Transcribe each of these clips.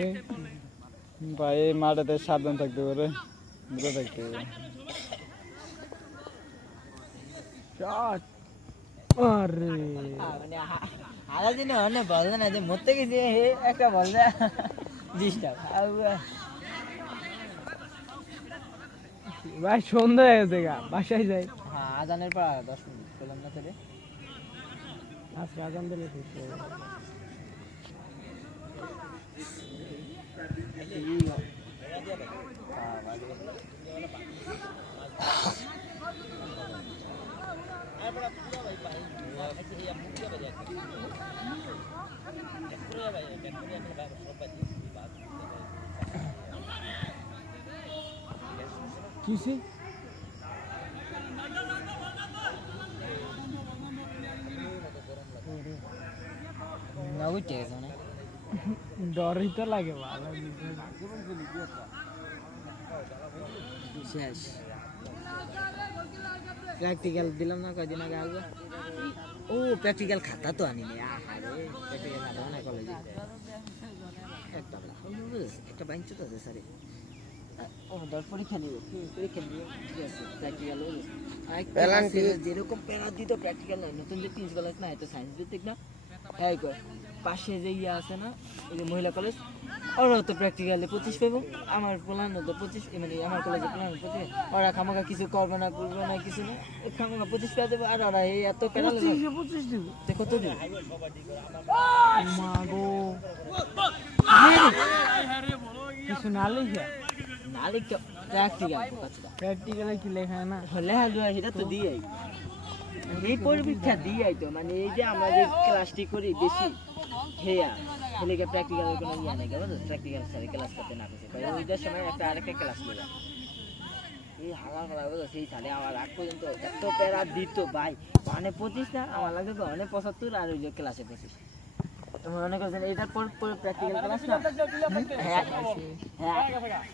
রে ভাই এই মাঠেতে সাবধান থাকতে পারে। দূরে থাকতে শট আরে। মানে হারা দিনে অনেক বলবে না যে মরতে গেছে হে একটা বলবে ডিস্টার্ব ভাই সন্ধ্যা হয়ে গেছে গা বাসায় যাই। হ্যাঁ আজানের পর দশ মিনিট পেলাম না তোরে আজকে আজান দিলে ঠিক হবে। কিসে না উঠে গেছে মানে ডরই তো লাগে ভালো শেষ প্র্যাকটিক্যাল দিলাম না কয়দিন আগে আসবে ও প্র্যাকটিক্যাল খাতা তো আনিনি আহারে প্র্যাকটিক্যাল খাতা না কলেজে একটা একটা বাইঞ্চ তো আছে স্যারে ও দর পরীক্ষা নিবে পরীক্ষা নিবে ঠিক আছে প্র্যাকটিক্যাল যেরকম প্যারা দিত প্র্যাকটিক্যাল নয় নতুন যে প্রিন্সিপাল আছে না এটা সায়েন্স ভিত্তিক না হ্যাঁ কর পাশে যে ইয়ে আছে না ওই যে মহিলা কলেজ ওরা তো প্র্যাকটিক্যালে পঁচিশ পাবো আমার প্ল্যান তো পঁচিশ মানে আমার কলেজে প্ল্যান পঁচিশ ওরা খামাকা কিছু করবে না করবে না কিছু না খামাকা পঁচিশ পেয়ে দেবে আর ওরা এই এত লেগে পঁচিশে দিব। তে কত দিবে? মা গো কিছু না লিখে। না লিখতে প্র্যাকটিক্যাল প্র্যাকটিক্যালে কি লেখা না? হলে হ্যাঁ সেটা তো দিয়াই। এই পরীক্ষা দিয়ে তো মানে এই যে আমরা যে ক্লাসটি করি বেশি। হেয়া ছেলেকে প্র্যাকটিক্যাল কোনো ইয়া নেই বুঝলো প্র্যাকটিক্যাল স্যার ক্লাস করতে না পেছে তাই ওইটার সময় একটা আরেকটা ক্লাস করে এই হালা হালা বুঝলো সেই সালে আমার আগ পর্যন্ত এত প্যারা দিত ভাই। মানে পঁচিশ না, আমার লাগে অনেক পঁচাত্তর আর ওই যে ক্লাসে পঁচিশ। মনে করছেন এটার পর পর প্র্যাকটিক্যাল ক্লাস না? হ্যাঁ হ্যাঁ।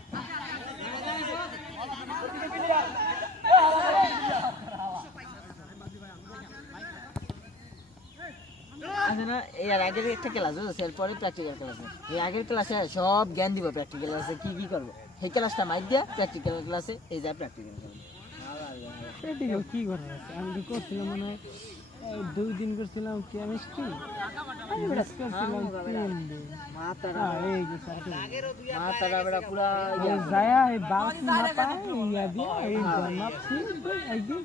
আছে না এই আগের একটা ক্লাস বুঝছ এরপরে প্র্যাকটিক্যাল ক্লাস এই আগের ক্লাসে সব জ্ঞান দিব প্র্যাকটিক্যাল ক্লাসে কি কি করব? সেই ক্লাসটা মাইক দিয়া প্র্যাকটিক্যাল ক্লাসে এই যায় প্র্যাকটিক্যাল করব। প্র্যাকটিক্যাল কি করার আছে? আমি তো করছিলাম মানে দুই দিন করছিলাম কেমিস্ট্রি করছিলাম তিন দিন মাথাটা আর এই যে সাথে বেড়া পুরা এই যায়া এই বাস না পায় দিয়ে এই জন্মাচ্ছি একদিন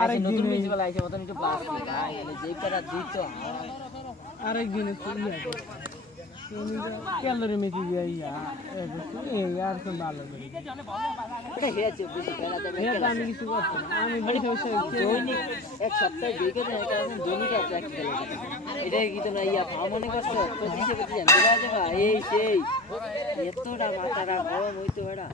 আরেক নতুন আরেকদিন মতন একটু প্লাস্টিক আয় মানে যেই প্যারা দিত আরেকদিন একটু ইয়া দিয়ে ক্যালোরি মেকি দিয়া ইয়া এই আর তো ভালো করে এটা হেয়াছে বেশি প্যারা দেবে এটা আমি কিছু করছি না আমি বসে বসে দৈনিক এক সপ্তাহে দুই কেজি এক কারণে দৈনিক আর প্র্যাকটিক্যাল এটা কি তোমরা ইয়া ভাও মনে করছ পঁচিশে পঁচিশ জানতে পারা যাবা এই সেই এতটা মাথাটা গরম হইতো এটা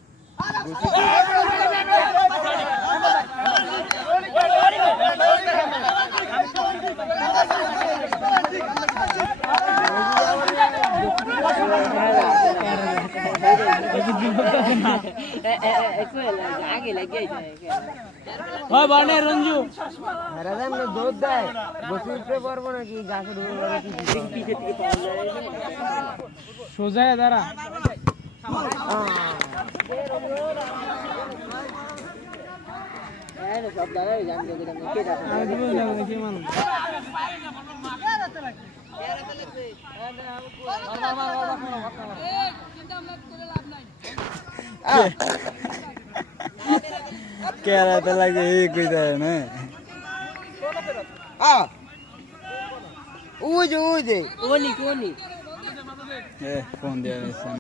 হয় বনে রঞ্জু। দেয় বসে উঠতে পারব নাকি গাছে ঢুকে সোজা দাঁড়া। সব দাঁড়াই জানতে কে আমি তো বুঝলাম দেখি মানুষ কেরাতে লাগে এই কই যায় না ওই যে ওই যে ওনি ওনি এ ফোন দিয়ে দিয়েছেন